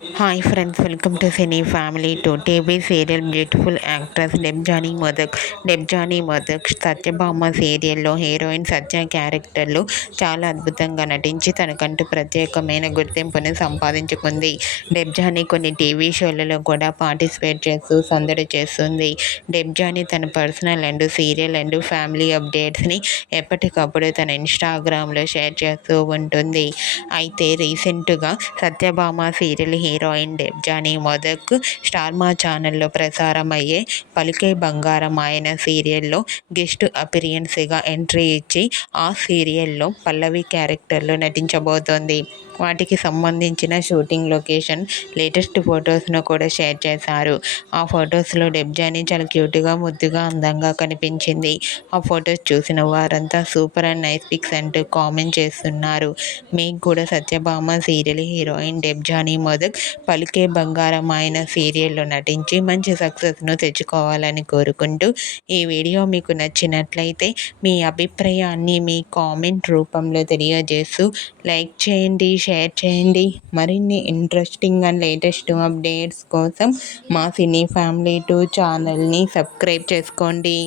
Hi friends, welcome to cine family. To TV serial beautiful actress Debjani modak Satyabhama సీరియల్లో heroine సత్య క్యారెక్టర్లో చాలా అద్భుతంగా నటించి తనకంటూ ప్రత్యేకమైన గుర్తింపును సంపాదించుకుంది. డెబ్జానీ కొన్ని టీవీ షోలలో కూడా పార్టిసిపేట్ చేస్తూ సందడి చేస్తుంది. డెబ్జానీ తన personal and serial and family అప్డేట్స్ని ఎప్పటికప్పుడు తన ఇన్స్టాగ్రామ్లో షేర్ చేస్తూ ఉంటుంది. అయితే రీసెంట్గా Satyabhama serial heroine Debjani Modak Star Maa ఛానల్లో ప్రసారమయ్యే పలికే బంగారం ఆయన సీరియల్లో గెస్ట్ అపిరియన్స్గా ఎంట్రీ ఇచ్చి ఆ సీరియల్లో పల్లవి క్యారెక్టర్లో నటించబోతోంది. వాటికి సంబంధించిన షూటింగ్ లొకేషన్ లేటెస్ట్ ఫొటోస్ను కూడా షేర్ చేశారు. ఆ ఫొటోస్లో డెబ్జానీ చాలా క్యూట్గా, ముద్దుగా, అందంగా కనిపించింది. ఆ ఫొటోస్ చూసిన వారంతా సూపర్ అండ్ నైస్ పిక్స్ అంటూ కామెంట్ చేస్తున్నారు. మీకు కూడా సత్యభామ సీరియల్ హీరోయిన్ డెబ్జానీ మోదక్ పలికే బంగారం ఆయన సీరియల్లో నటించి మంచి సక్సెస్ను తెచ్చుకోవాలని కోరుకుంటూ ఈ వీడియో మీకు నచ్చినట్లయితే మీ అభిప్రాయాన్ని మీ కామెంట్ రూపంలో తెలియజేస్తూ లైక్ చేయండి, షేర్ చేయండి. మరిన్ని ఇంట్రెస్టింగ్ అండ్ లేటెస్ట్ అప్డేట్స్ కోసం మా సినీ ఫ్యామిలీ 2 ఛానల్ని సబ్స్క్రైబ్ చేసుకోండి.